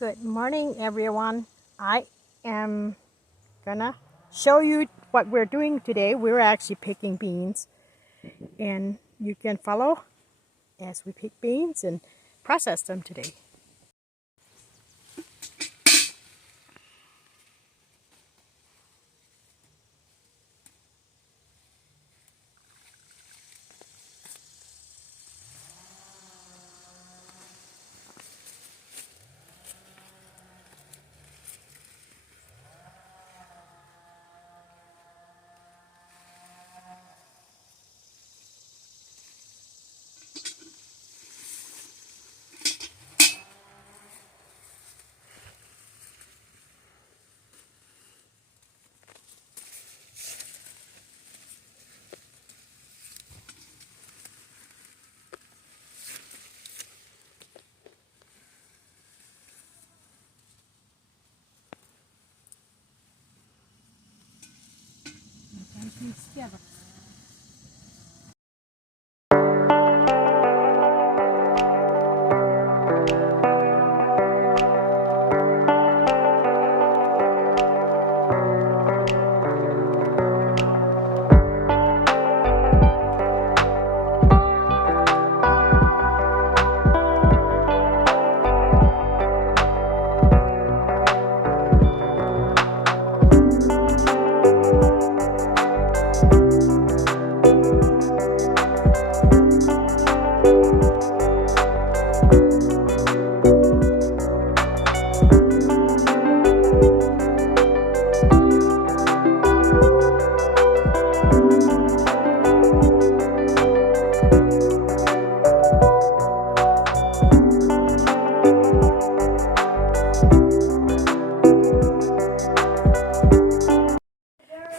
Good morning, everyone. I am gonna show you what we're doing today. We're actually picking beans, and you can follow as we pick beans and process them today.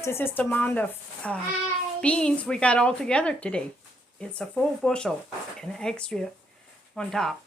This is the amount of beans we got all together today. It's a full bushel and extra on top.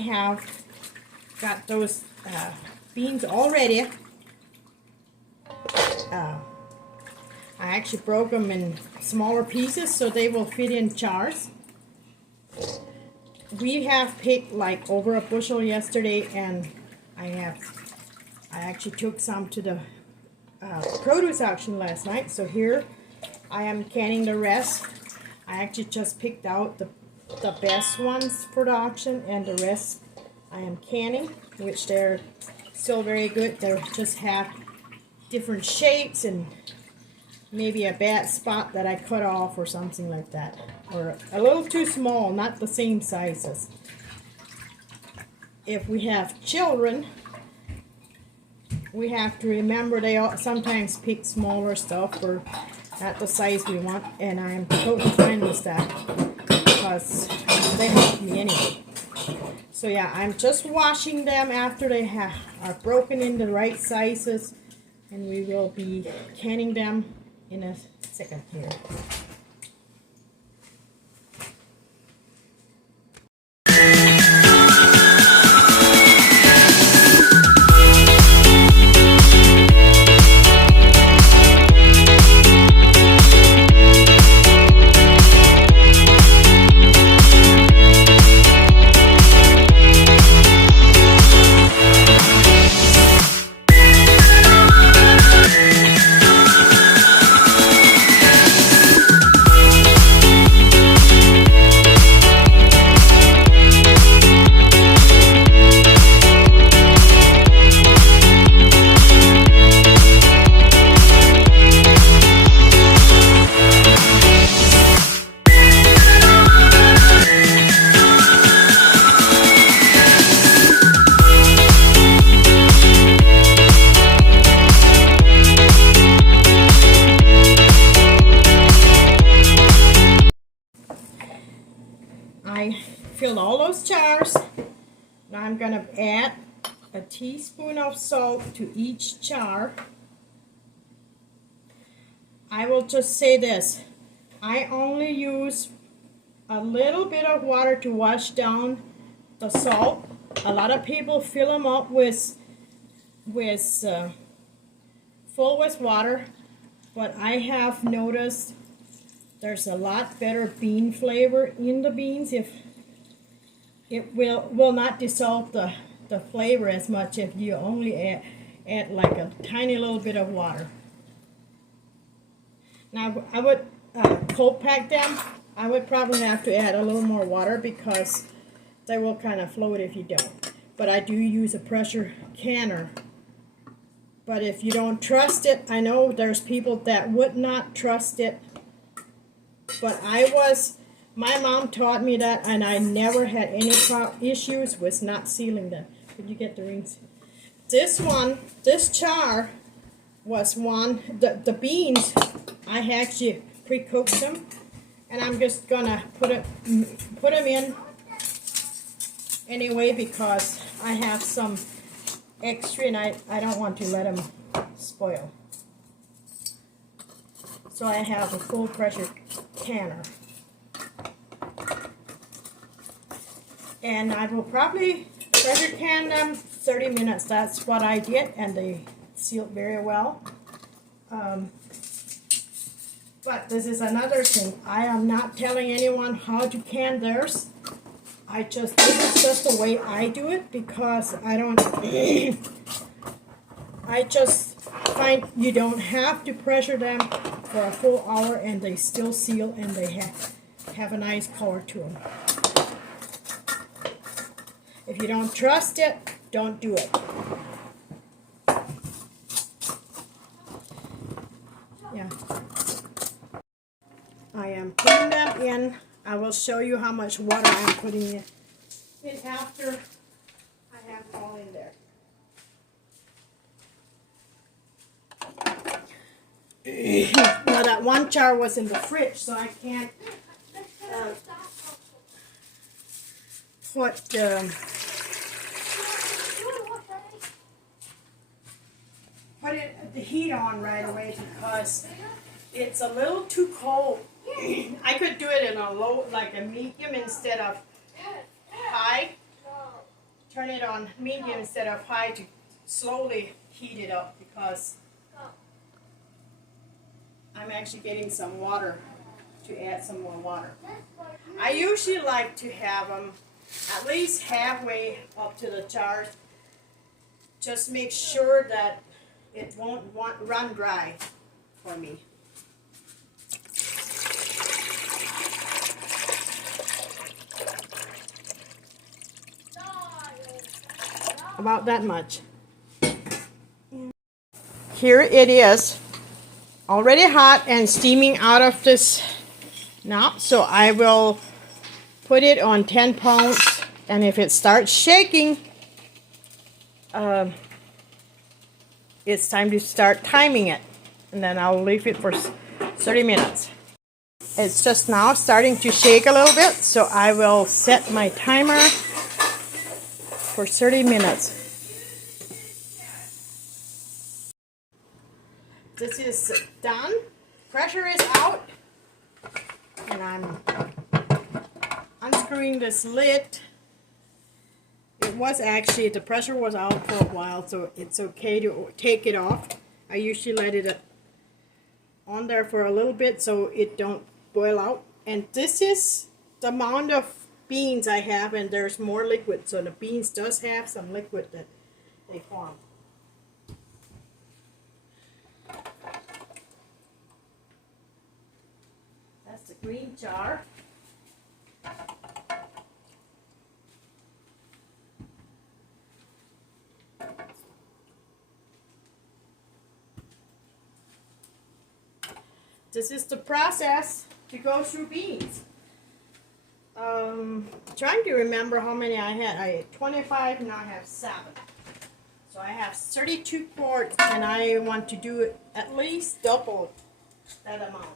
have got those beans all ready. I actually broke them in smaller pieces so they will fit in jars. We have picked like over a bushel yesterday, and I actually took some to the produce auction last night. So here I am canning the rest. I actually just picked out the best ones for the auction, and the rest I am canning, which they're still very good. They just have different shapes and maybe a bad spot that I cut off or something like that, or a little too small, not the same sizes. If we have children, we have to remember they sometimes pick smaller stuff or not the size we want, and I'm totally fine with that because they help me anyway. So yeah, I'm just washing them after they are broken in the right sizes, and we will be canning them in a second here. I filled all those jars. Now I'm going to add a teaspoon of salt to each jar. I will just say this. I only use a little bit of water to wash down the salt. A lot of people fill them up full with water, but I have noticed there's a lot better bean flavor in the beans. If it will not dissolve the flavor as much if you only add like a tiny little bit of water. Now I would cold pack them. I would probably have to add a little more water because they will kind of float if you don't. But I do use a pressure canner. But if you don't trust it, I know there's people that would not trust it. But my mom taught me that, and I never had any issues with not sealing them. Did you get the rings? This jar was one, the beans, I actually pre-cooked them, and I'm just gonna put them in anyway because I have some extra and I don't want to let them spoil. So I have a full pressure canner. And I will probably pressure can them 30 minutes. That's what I did, and they sealed very well. But this is another thing. I am not telling anyone how to can theirs. This is just the way I do it because I don't, I just find you don't have to pressure them for a full hour and they still seal and they have a nice color to them. If you don't trust it, don't do it. Yeah. I am putting them in. I will show you how much water I'm putting in after I have it all in there. Now that one jar was in the fridge, so I can't put the heat on right away because it's a little too cold. I could do it in a low, like a medium instead of high, turn it on medium instead of high to slowly heat it up because I'm actually getting some water to add some more water. I usually like to have them at least halfway up to the jars. Just make sure that it won't run dry for me. About that much. Here it is, already hot and steaming out of this knob. So I will put it on 10 pounds, and if it starts shaking, it's time to start timing it, and then I'll leave it for 30 minutes. It's just now starting to shake a little bit, so I will set my timer for 30 minutes. This is done. Pressure is out, and I'm unscrewing this lid. It was actually, the pressure was out for a while, so it's okay to take it off. I usually let it on there for a little bit so it don't boil out. And this is the amount of beans I have, and there's more liquid, so the beans does have some liquid that they form. That's the green jar. This is the process to go through beans. Trying to remember how many I had. I had 25, now I have 7. So I have 32 quarts, and I want to do it at least double that amount.